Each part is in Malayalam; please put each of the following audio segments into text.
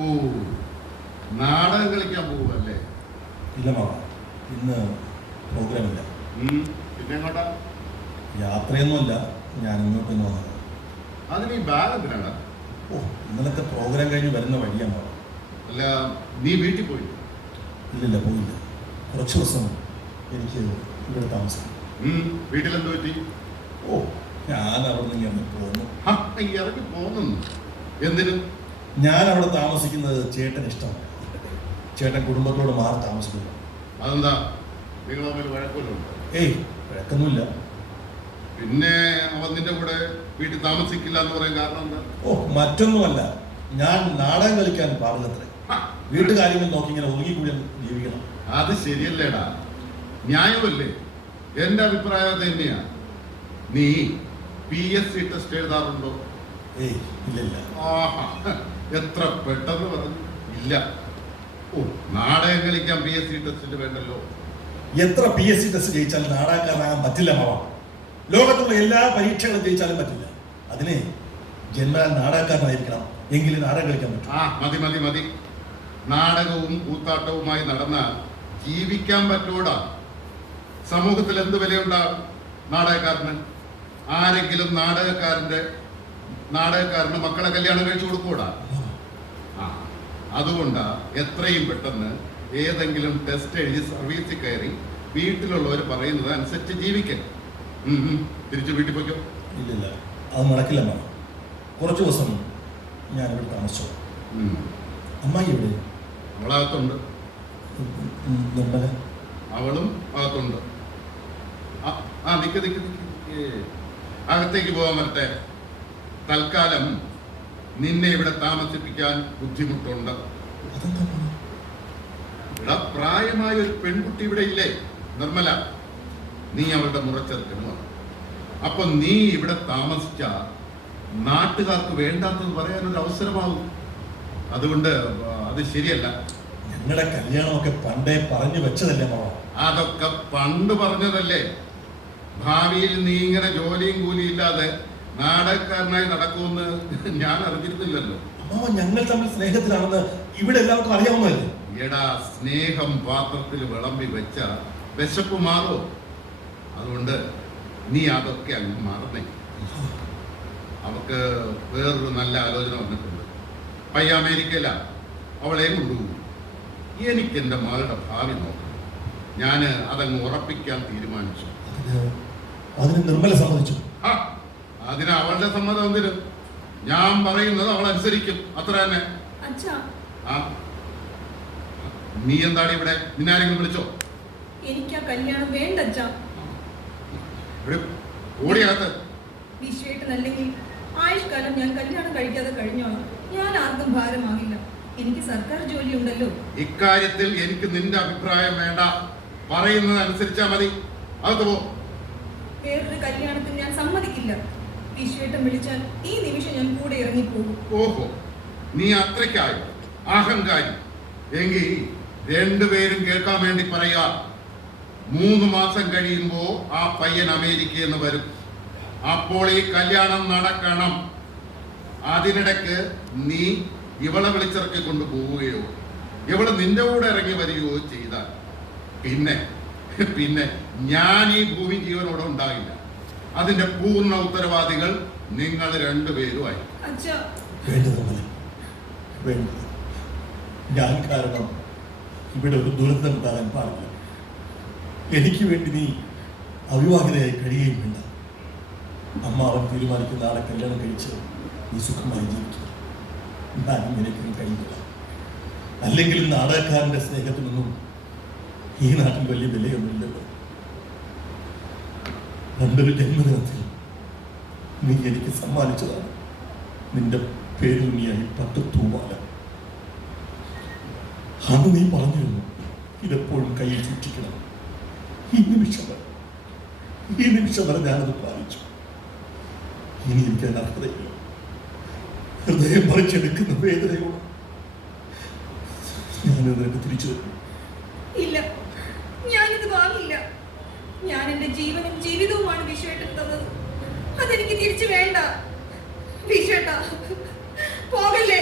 ഓ, നാടകം കളിക്കാൻ പോവല്ലേ? ഇല്ല മാവ, ഇന്ന് പ്രോഗ്രാമില്ല. പിന്നെ എങ്ങോട്ടാ? യാത്രയൊന്നുമല്ല, ഞാൻ ഇങ്ങോട്ട് തന്നെ വന്നത്. അതിന് ഈ ബാഗ് എന്തിനാണ്? ഓ, ഇന്നലത്തെ പ്രോഗ്രാം കഴിഞ്ഞ് വരുന്ന വഴിയാ മാവ. അല്ല, നീ വീട്ടിൽ പോയി? ഇല്ലില്ല, പോയില്ല. കുറച്ച് ദിവസം എനിക്ക് ഇവിടെ താമസിക്കും. വീട്ടിലെന്ത് പറ്റി? ഓ, ഞാൻ അവിടെ നിന്ന് ഇറങ്ങി പോന്നു. ഇറങ്ങി പോന്നു? എന്തിനു? ഞാൻ അവിടെ താമസിക്കുന്നത് ചേട്ടന് ഇഷ്ടമാണ്. ചേട്ടൻ കുടുംബത്തോട് മാറി താമസിക്കുന്നു. അതെന്താ, നിങ്ങൾ തമ്മിൽ വഴക്കൊല്ലുണ്ടോ? ഏയ്, വഴക്കൊന്നുമില്ല. പിന്നെ അവൻ നിന്റെ കൂടെ വീട്ടിൽ താമസിക്കില്ല എന്ന് പറയാൻ കാരണം എന്താ? ഓ, മറ്റൊന്നുമല്ല, ഞാൻ നാടകം കളിക്കാൻ പാടില്ലത്രേ. വീട്ടുകാര്യങ്ങൾ നോക്കി ഇങ്ങനെ ഒതുങ്ങിക്കൂടി ജീവിക്കണം. അത് ശരിയല്ലേടാ, ന്യായമല്ലേ? എന്റെ അഭിപ്രായം തന്നെയാ. നീ PSC ടെസ്റ്റ് എഴുതാറുണ്ടോ? ഏയ്, ഇല്ലില്ല. എത്ര പെട്ടെന്ന് പറഞ്ഞു ഇല്ല. ഓ, നാടകം കളിക്കാൻ PSC ടെസ്റ്റിന് വേണ്ടല്ലോ. എത്ര PSC ടെസ്റ്റ് ജയിച്ചാലും നാടകക്കാരനാകാൻ പറ്റില്ല മാവ. ലോകത്തുള്ള എല്ലാ പരീക്ഷകളും ജയിച്ചാലും പറ്റില്ല. അതിനെ ജന്മനാൽ നാടകക്കാരനായിരിക്കണം, എങ്കിലും നാടകം കളിക്കാൻ പറ്റും. മതി മതി മതി. നാടകവും കൂത്താട്ടവുമായി നടന്ന ജീവിക്കാൻ പറ്റൂടാ. സമൂഹത്തിൽ എന്ത് വിലയുണ്ടാകും നാടകക്കാരന്? ആരെങ്കിലും നാടകക്കാരന് മക്കളെ കല്യാണം കഴിച്ചു കൊടുക്കൂടാ. അതുകൊണ്ടാ എത്രയും പെട്ടെന്ന് ഏതെങ്കിലും ടെസ്റ്റ് എഴുതി സർവീസിൽ കയറി വീട്ടിലുള്ളവർ പറയുന്നത് അനുസരിച്ച് ജീവിക്കൽ. തിരിച്ചു വീട്ടിൽ പോയിക്കോ. ഇല്ലില്ല, അത് നടക്കില്ല മാം. കുറച്ച് ദിവസം ഞാൻ ഇവിടെ താമസിച്ചോ. അമ്മായി എവിടെ? അവളകത്തുണ്ട്. നിർമ്മല? അവളും അകത്തുണ്ട്. നിക്ക് നിക്ക് നിക്ക്, അകത്തേക്ക് പോകാൻ പറ്റേ. തൽക്കാലം നിന്നെ ഇവിടെ താമസിപ്പിക്കാൻ ബുദ്ധിമുട്ടുണ്ട്. ഇവിടെ പ്രായമായ ഒരു പെൺകുട്ടി ഇവിടെ ഇല്ലേ, നിർമ്മല? നീ അവളുടെ മുറച്ചെറുക്കനുമാണ്. അപ്പൊ നീ ഇവിടെ താമസിച്ച നാട്ടുകാർക്ക് വേണ്ടാത്തത് പറയാനൊരു അവസരമാവും. അതുകൊണ്ട് അത് ശരിയല്ല. ഞങ്ങളുടെ കല്യാണമൊക്കെ പണ്ടേ പറഞ്ഞു വെച്ചതല്ലേ മാവ? അതൊക്കെ പണ്ട് പറഞ്ഞതല്ലേ. ഭാവിയിൽ നീ ഇങ്ങനെ ജോലിയും കൂലിയും ഇല്ലാതെ നാടകക്കാരനായി നടക്കുമെന്ന് ഞാൻ അറിഞ്ഞിരുന്നില്ലല്ലോ. അമ്മാവ, ഞങ്ങൾ തമ്മിൽ സ്നേഹത്തിലാണെന്ന് ഇവിടെ എല്ലാവർക്കും അറിയാവുന്നതല്ലേ? എടാ, സ്നേഹം പാത്രത്തിൽ വിളമ്പി വെച്ച വിശപ്പ് മാറോ? അതുകൊണ്ട് നീ അതൊക്കെ അങ്ങ് മറന്നേ. അവക്ക് വേറൊരു നല്ല ആലോചന വന്നിട്ടുണ്ട്. പയ്യ അമേരിക്കയില, അവളെയും കൊണ്ടുപോകും. എനിക്ക് എൻ്റെ മകളുടെ ഭാവി നോക്കണം. ഞാൻ അതങ്ങ് ഉറപ്പിക്കാൻ തീരുമാനിച്ചു. അതിന് നിർമ്മല സമ്മതിച്ചു? അതിന് അവളുടെ സമ്മതം എന്തിന്? ഞാൻ പറയുന്നത് അവൾ അനുസരിക്കും, അത്ര തന്നെ. നീ എന്താണ് ഇവിടെ? നിന്നാരെങ്കിലും വിളിച്ചോ? എനിക്ക് ആ കല്യാണം വേണ്ട അച്ഛാ. ഓടിയകത്ത്. വിശ്വേട്ടനല്ലെങ്കിൽ ആയുഷ്കാലം ഞാൻ കല്യാണം കഴിക്കാതെ കഴിഞ്ഞോളാം. ഞാൻ ആർക്കും ഭാരമാകില്ല. എനിക്ക് സർക്കാർ ജോലി ഉണ്ടല്ലോ. ഇക്കാര്യത്തിൽ എനിക്ക് നിന്റെ അഭിപ്രായം വേണ്ട. പറയുന്നത് അനുസരിച്ചാ മതി. അകത്ത് പോ. വേറൊരു കല്യാണത്തിന് ഞാൻ സമ്മതിക്കില്ല. വിശ്വേട്ടൻ വിളിച്ചാൽ ഈ നിമിഷം ഞാൻ കൂടെ ഇറങ്ങിപ്പോകും. ഓഹോ, നീ അത്രയ്ക്കായി അഹങ്കാരി. എങ്കിൽ രണ്ടുപേരും കേൾക്കാൻ വേണ്ടി പറയാ. 3 മാസം കഴിയുമ്പോ ആ പയ്യൻ അമേരിക്കയിൽ നിന്ന് വരും. അപ്പോൾ ഈ കല്യാണം നടക്കണം. അതിനിടയ്ക്ക് നീ ഇവളെ വിളിച്ചിറക്കി കൊണ്ട് പോവുകയോ ഇവള് നിന്റെ കൂടെ ഇറങ്ങി വരികയോ ചെയ്താൽ പിന്നെ ഞാൻ ഈ ഭൂമി ജീവനോടെ ഉണ്ടാകില്ല. അതിന്റെ പൂർണ്ണ ഉത്തരവാദികൾ നിങ്ങൾ രണ്ടുപേരുമായി. ഞാൻ കാരണം ഇവിടെ ഒരു ദുരന്തം ഉണ്ടാകാൻ പാടില്ല. എനിക്ക് വേണ്ടി നീ അവിവാഹിതയായി കഴിയുകയും വേണ്ട. അമ്മ അവൻ തീരുമാനിക്കുന്ന ആളെ കല്യാണം കഴിച്ച് നീ സുഖമായി ജീവിക്കുക. ഞാൻ നിനക്കും കഴിയില്ല. അല്ലെങ്കിൽ നാടകക്കാരന്റെ സ്നേഹത്തിനൊന്നും ഈ നാട്ടിൽ വലിയ വിലയൊന്നുമില്ലല്ലോ. പണ്ടൊരു ജന്മദിനത്തിൽ നീ എനിക്ക് സമ്മാനിച്ചതാണ് നിന്റെ പേരുണ്ണിയായി പട്ടുത്തൂവാല. അന്ന് നീ പറഞ്ഞിരുന്നു ഇതെപ്പോഴും കയ്യിൽ സൂക്ഷിക്കണം. ഈ നിമിഷം വരെ ഞാനത് പാലിച്ചു. ഇനി എനിക്ക് അതിന് അർഹതയില്ല. ഹൃദയം പറിച്ചെടുക്കുന്ന വേദനയോട് ഞാനത് നിനക്ക് തിരിച്ചു തരും. ഇല്ല, ഞാനിത് വാങ്ങില്ല. ഞാൻ എന്റെ ജീവനും ജീവിതവുമാണ് വിശ്വേട്ടൻ തന്നത്. അതെനിക്ക് തിരിച്ചു വേണ്ട. വിശ്വേട്ട, പോകല്ലേ.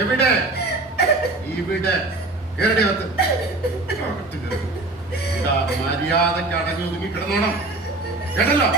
എവിടെ? ഇവിടെ. കേരടി അകത്ത്. അകത്ത് കേറി. മര്യാദയ്ക്ക് അടങ്ങി ഒതുങ്ങി കിടന്നോണം. കേട്ടല്ലോ?